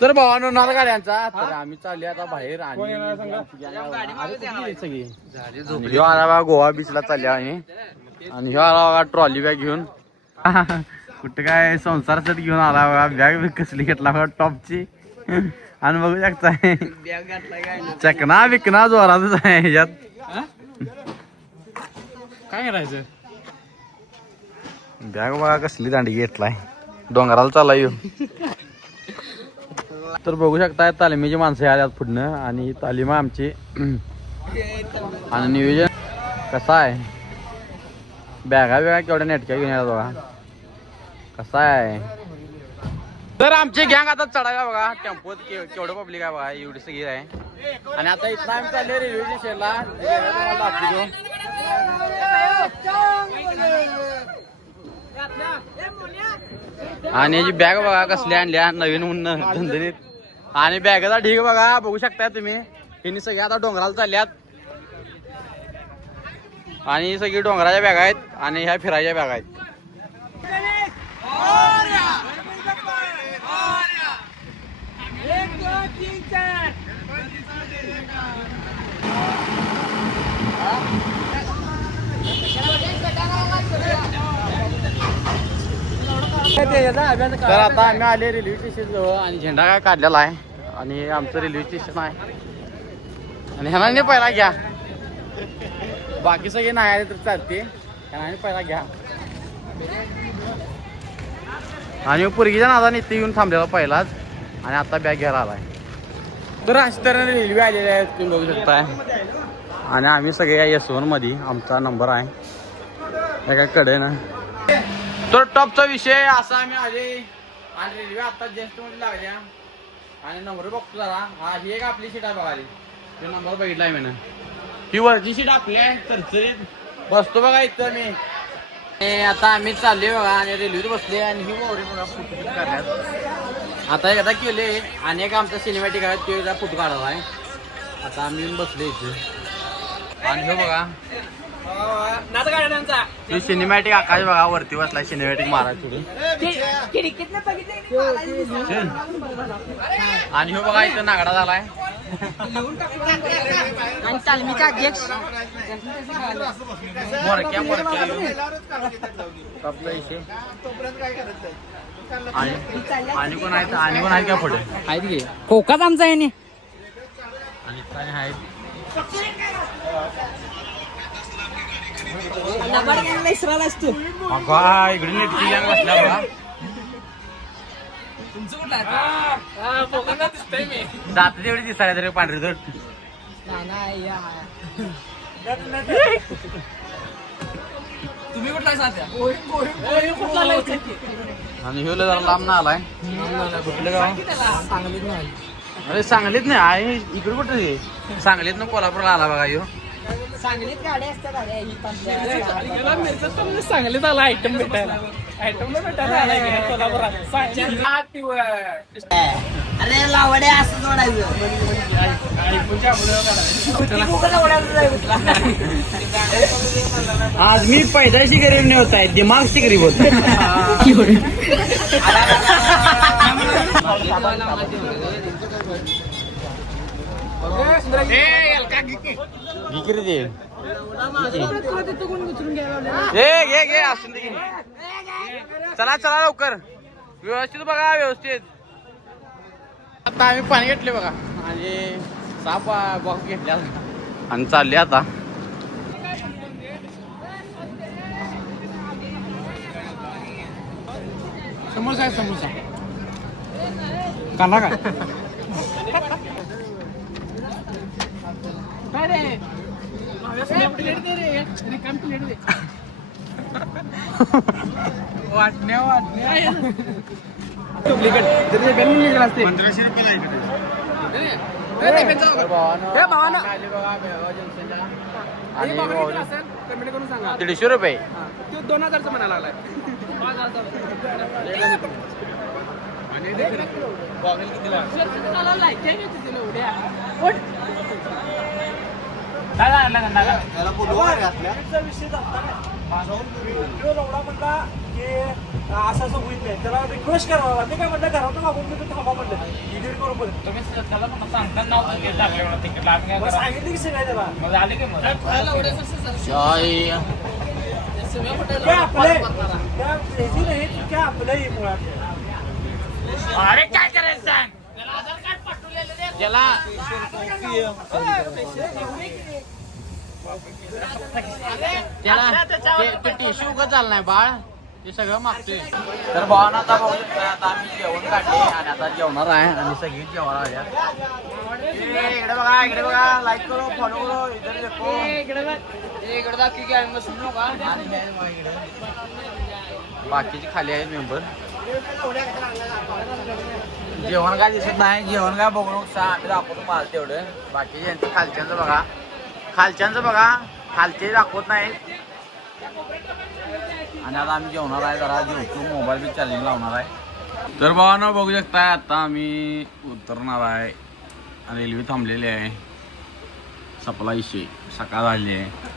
तर भावानो नाल गाड्यांचा तर आम्ही चालले आता बाहेर आणि ह्यो आला बघा गोवा बीचला चालले आहे आणि ह्यो आला बघा ट्रॉली बॅग घेऊन कुठे काय संसार सेट घेऊन आला बघा बॅग कसली घेतला बघा टॉपची आणि बघू शकताय चकना बिकना जोरातच आहे ह्याच्यात काय करायचं बॅग बघा कसली दांडी घेतलाय डोंगराला चाललाय ह्यो. तर बघू शकताय तालिमीची माणसं आल्यात पुढनं आणि ही तालीम आहे आमची आणि नियोजन कसं आहे बॅगा केवढ्या नेटक्या घेऊन येतात बघा कसा आहे. तर आमची गँग आता चढाव्या बघा टेम्पोत केवढं पब्लिक आहे बघा एवढी सगळी आहे आणि आता इथं आम्ही चालले रेल्वे स्टेशनला आणि याची बॅग बघा कसल्या आणल्या नवीन म्हणून धंदनीत आणि बॅगेचा ढीग बघा बघू शकताय तुम्ही हिनी सगळी आता डोंगराला चालल्यात आणि सगळी डोंगराच्या बॅगा आहेत आणि ह्या फिरायच्या बॅगा आहेत. तर आता आम्ही आले रेल्वे स्टेशन जवळ आणि झेंडा काय काढलेला आहे आणि आमचं रेल्वे स्टेशन आहे आणि ह्याला नाही पहिला घ्या बाकी सगळे नाही आले तर चालते ह्याला पहिला घ्या आणि पोरगीच्या नादाने इथे येऊन थांबलेला पहिलाच आणि आता बॅग घ्यायला आलाय. तर अशा तऱ्हेने रेल्वे आलेले आहेत तुम्ही बघू शकताय आणि आम्ही सगळे या यशवंत मध्ये आमचा नंबर आहे एका कडे ना. तर टॉपचा विषय असा आम्ही आले आणि रेल्वे आता जस्ट मध्ये लागल्या आणि नंबर बघतो जरा हा ही एक आपली सीट आहे बघा तो नंबर बघितलाय मी ही वरची सीट आपली आहे चरचरीत बसतो बघा इथं मी आता आम्ही चालले बघा आणि रेल्वेत बसले आणि ही वरी बघा फोटो करण्यात आता एकदा केले आणि एक आमचा सिनेमॅटिक आहे तो एकदा फोटो काढला आहे आता आम्ही येऊन बसले इथे आणि हे बघा सिनेमॅटिक आकाश बघा वरती बसलाय सिनेमॅटिक महाराज सोडून आणि हो बघा इथं नागडा झालाय आणि तालमीचा अध्यक्ष मोरक्या आणि कोण आहेत का पुढे आहेत की कोकाच आमचा आहे आणि काय आहेत इकडे नेटकी गँग बसल्या बघा जात तेवढी दिसायला तरी पांढरी तर तुम्ही कुठला आणि ह्यो जरा लांब ना आलाय कुठलं गाव सांगलीत नाही अरे सांगलीत नाही आहे इकडे कुठे सांगलीत ना कोल्हापूरला आला बघा ह्यो सांगलीत गाड्या असतात सांगलीत आला आयटम भेटायला अरे लावड्या असं जोडायचं आज मी पैदाशी गरीब नाही होत आहे दिमागची गरीब होत घे असून दे चला चला लवकर व्यवस्थित बघा व्यवस्थित आता आम्ही पाणी घेतले बघा आणि साप बॉक्स घेतल्या आणि चालले आता समोसा आहे समोसा कांदा काय वाटण्या असते 1500 रुपयाला कमेंट करून सांगा 150 रुपये 2000चा म्हणायला लागलाय असं होईल नाही त्याला रिक्वेस्ट करावा ते काय म्हणलं घरातून मागून मी थांबा म्हणलं तुम्ही त्याला पण सांगता नाव टाकले मला तिकीट आम्ही सांगितलं की सगळं त्याला मग आले की मग अरे काय करायचं सांग त्याला त्याला टिश्यू का चालणार नाही बाळ ते सगळं मागतोय तर भावानं आता बघू शकता आता आम्ही जेवण काढले आणि आता जेवणार आहे आणि सगळी जेवण आल्या इकडे बघा लाईक करो फॉलो करो इधर देखो बाकीचे खाली आहेत मेंबर जेवण काय दिसत नाही जेवण काय बघू नका आम्ही दाखवतो मला तेवढं बाकीचे यांचं खालच्यांचं बघा खालचे दाखवत नाही आणि आता आम्ही जेवणार आहे जरा जेवतो मोबाईल बी चार्जिंग लावणार आहे तर भावांनो बघू शकता आता आम्ही उतरणार आहे रेल्वे थांबलेली आहे सप्लायची सकाळ झाली आहे